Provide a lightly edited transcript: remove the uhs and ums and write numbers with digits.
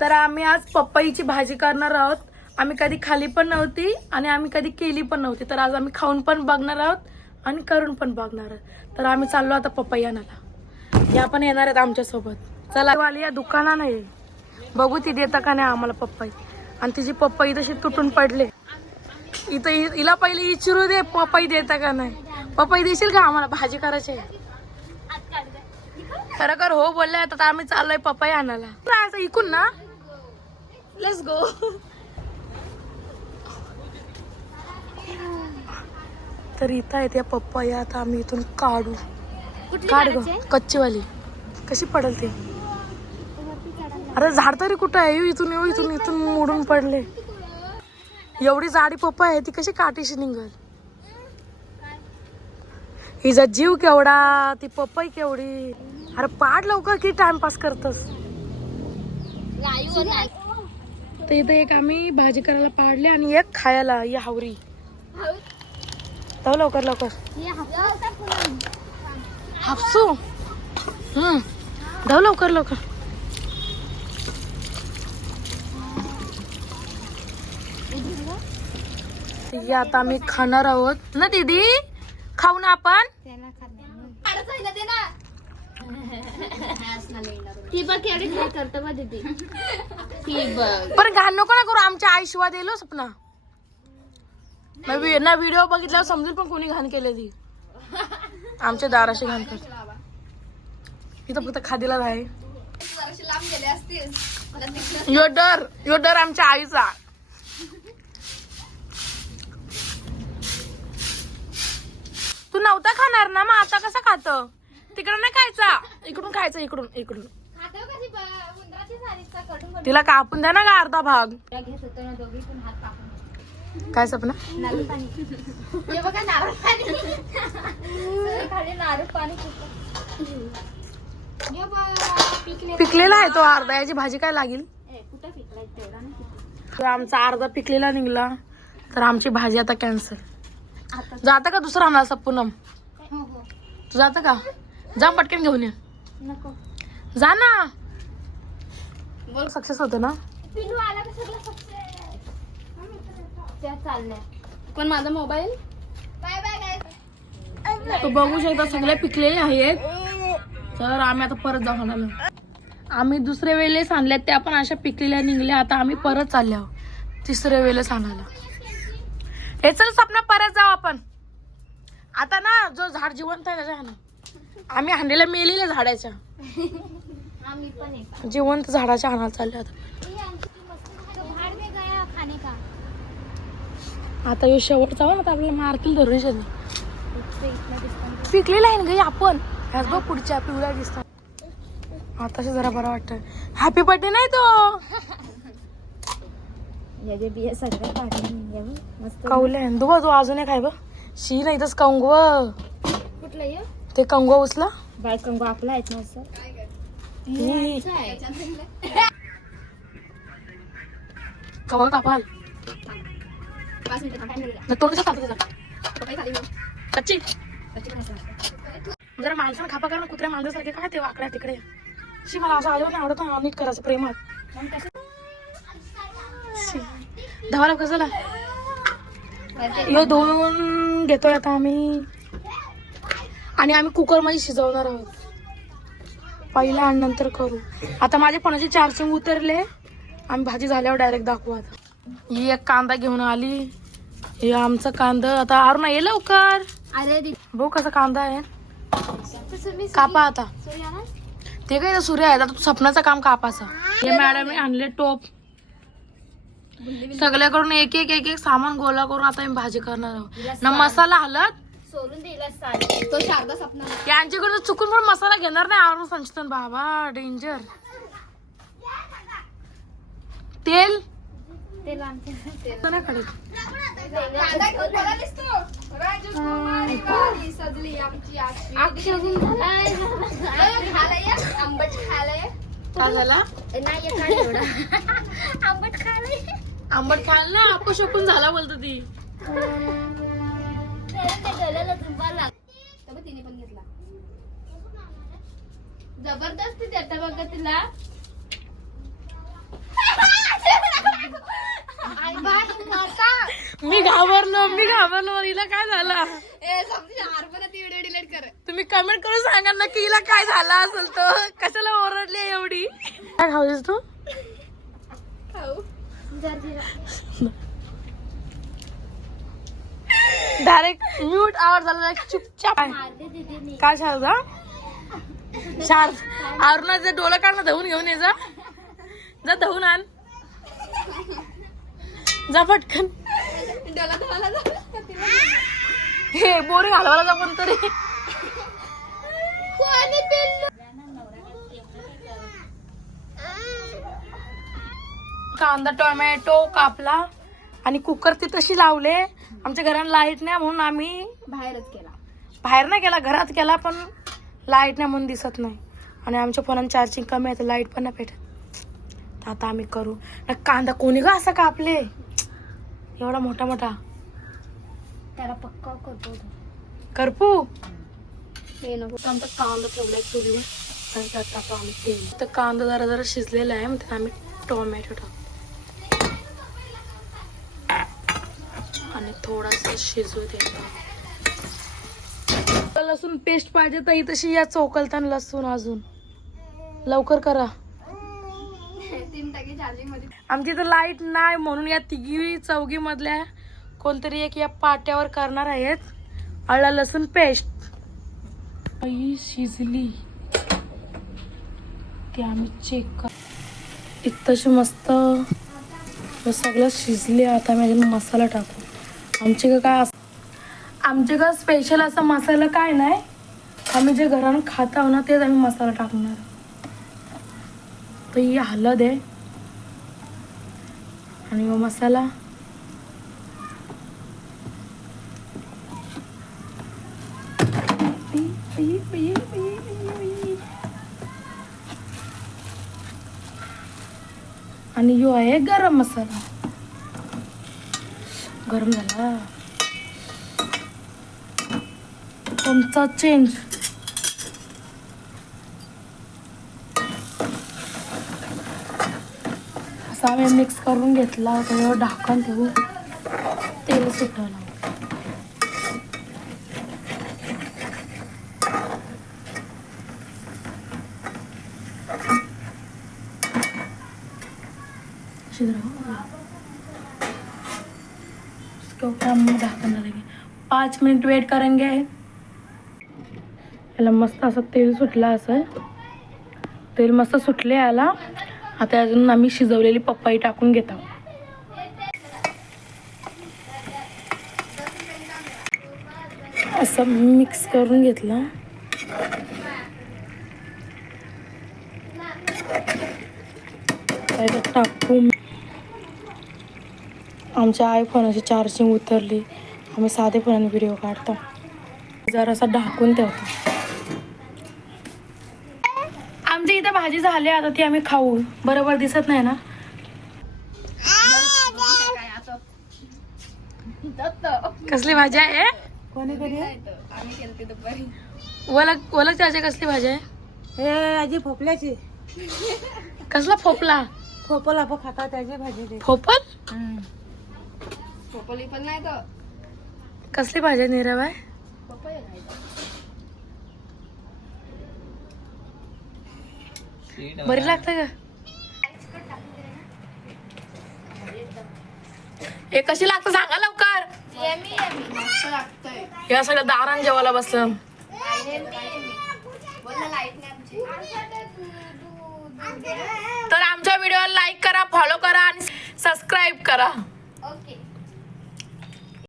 तर आम्ही आज पपईची भाजी करणार आहोत. आम्ही कधी खाली पण नव्हती आणि आम्ही कधी केली पण नव्हती. तर आज आम्ही खाऊन पण बघणार आहोत आणि करून पण बघणार आहोत. तर आम्ही चाललो आता पपई आणायला. या पण येणार आहेत आमच्यासोबत. चला वाली या दुकाना नाही बघू ती देता का नाही आम्हाला पपई. आणि तिची पपई तशी तुटून पडले. इथं हिला पहिले विचारू दे पपई देता का नाही. पपई देशील का आम्हाला भाजी करायची. खरं कर हो बोलले. आता आम्ही चाललोय पपई आणायला. इकून ना लेट्स गो. तर इथं आहे त्या पपई. आता आम्ही इथून काढू. काढ ग कच्चीवाली कशी पडेल ती. अरे झाड तरी कुठं आहे. इथून इथून इथून मोडून पडले. एवढी जाडी पपई आहे ती कशी काठीशी निघल. हिचा जीव केवढा ती पपई केवढी. अरे पाड लवकर की टाइमपास करतस. तर इथं एक आम्ही भाजी करायला पाडले आणि एक खायला. या हावरी धाव लवकर लवकर. हापसू धाव लवकर लवकर. आता आम्ही खाणार आहोत ना दीदी. खाऊ ना आपण. पण घाण नको ना करू. आमच्या आई शिवा दिलो सपना ना. व्हिडिओ बघितल्यावर समजून पण कोणी घाण केले ती. आमच्या दाराशी घाण करते. इथं फक्त खादीला आहे. यो डर आमच्या आईचा. तू नव्हता खाणार ना मग आता कसं खात. तिकडं नाही खायचा. इकडून खायचं. इकडून इकडून. तिला कापून द्या ना का अर्धा भाग. काय सपना पिकलेला आहे तो अर्धा. याची भाजी काय लागेल. आमचा अर्धा पिकलेला निघला तर आमची भाजी आता कॅन्सल. जाता का दुसरा आणायला सपूनम. तू जाता का. जा पटकन घेऊन ये. जा ना. सक्सेस होतं ना. पण माझा मोबाईल तो बघू शकता सगळे पिकलेले आहेत. तर आम्ही आता परत जाऊ आणायला. आम्ही दुसऱ्या वेळेस आणल्यात त्या पण अशा पिकलेल्या निघल्या. आता आम्ही परत चालले आहोत तिसऱ्या वेळेस आणायला. हे चल सपना परत जाऊ आपण. आता ना जो झाड जिवंत आहे त्याच्या ना आम्ही हांडीला मेलेल्या झाडाच्या जिवंत झाडाच्या आणायला चालले आता. आता यो शेवट जाऊ ना तर आपल्याला मारतील धरून शेती. पिकलेला आहे ना ग आपण. ह्याच बघ पुढच्या पिवळ्या दिसतात. आता जरा बरं वाटतं. हॅपी बर्थडे नाही तो कौले दुबा. तू अजून एक आहे बघ. शी नाही तस कंगव. कुठलं ते कंगवा उचला. बाळ कंगवा आपला आहेत ना सर. कवा कापाल कच्ची. जरा माणसानं खापा करा ना. कुत्र्या माणसासारखे काय ते वाकड्या तिकडे. शी मला असं आलं नाही आवडत. नीट करायचं प्रेमात. धावाला कसाला यो धुवून घेतोय आता आम्ही. आणि आम्ही कुकर मध्ये शिजवणार आहोत. पहिला आणि नंतर करू. आता माझ्या फोनाची चार्जिंग उतरले. आम्ही भाजी झाल्यावर डायरेक्ट दाखवू. आता ही एक कांदा घेऊन आली. हे आमचा कांदा. आता अरुणा ये लवकर. अरे बघू कसा कांदा आहे. कापा आता. ते काय सूर्य आहे. आता सपनाचं काम कापाचं. हे मॅडम आणले टोप. सगळ्याकडून एक एक एक एक सामान गोळा करून आता मी भाजी करणार आहोत ना. मसाला हलत सोडून दिला तो शारदा सपना. यांच्याकडून चुकून पण मसाला घेणार नाही. आवरून संचितन बाबा डेंजर. तेल नाही काढत. काय झाला. आंबट खाल ना. आपण शोकून झाला बोलतो ती. तिने पण घेतला. जबरदस्ती देता बघा तिला. मी घाबरलो हिला काय झालं व्हिडिओ डिलीट कर. तुम्ही कमेंट करून सांगा ना की हिला काय झालं असेल तर कशाला ओरडली एवढी. काय खाऊस तू डायरेक्ट म्यूट आवाज झाला चुपचाप. काय शारदा अरुणाचं डोलं काढ ना धुवून घेऊन ये जा धुवून आण जा पटकन. हे बोरिंग हलवायला जा कोणतरी. कांदा टोमॅटो कापला आणि कुकर ती तशी लावले. आमच्या घरात लाईट नाही म्हणून आम्ही बाहेर नाही केला घरात केला पण लाईट नाही म्हणून दिसत नाही आणि आमच्या फोनात चार्जिंग कमी आहे तर लाईट पण नाही भेटत. तर आता आम्ही करू. कांदा कोणी का असा कापले एवढा मोठा त्याला पक्का करतो. करपू हे नको. आमचा कांदा ठेवलाय चुलीवर आणि त्यात टाकू आम्ही तेल. तर कांदा जरा शिजलेला आहे मग त्यात आम्ही टोमॅटो टाकू आणि थोडासा शिजू दे. लसूण पेस्ट पाहिजे तर ही तशी या चोकलताना लसूण अजून लवकर करा. आमची तर लाईट नाही म्हणून या तिघी चौघी मधल्या कोणतरी एक या पाट्यावर करणार आहेत आलं लसूण पेस्ट. ही शिजली ते आम्ही चेक कर. इतकंशी मस्त सगळं शिजले. आता मी अजून मसाला टाकू. आमचे का स्पेशल असा मसाला काय नाही. आम्ही जे घरानं खात आहो ना तेच आम्ही मसाला टाकणार. तर ही हळद आहे आणि मग मसाला आणि यो आहे गरम मसाला. गरम झाला चमचा चेंज. असा आम्ही मिक्स करून घेतला. त्याच्यावर ढाकण ठेवू तेल सुटवलं. इसके ऊपर हम ढक्कन डालेंगे. 5 मिनिट वेट करेंगे. याला मस्त असं तेल सुटलं. असं तेल मस्त सुटले याला. आता अजून आम्ही शिजवलेली पपई टाकून घेत आहोत. असं मिक्स करून घेतलं. टाकून आमच्या आयफोनाची चार्जिंग उतरली. आम्ही साधे फोनाने व्हिडिओ काढतो. जरासा ढाकून ठेवतो. आमच्या इथं भाजी झाली आता ती आम्ही खाऊ. बरोबर दिसत नाही ना. कसली भाजी आहे ओलक त्याची कसली भाजी आहे. हे आजी फोपल्याची. कसला फोपला फोपला खाता त्याची भाजी. फोपल पोपली पण नाही तर कसली भाजी आहे नीरव. बरी लागते का. हे कशी लागतं सांगा लवकर. मस्त लागतंय. या सगळं दारान जेवायला बसलं. तर आमच्या व्हिडिओला लाईक करा फॉलो करा आणि सबस्क्राईब करा.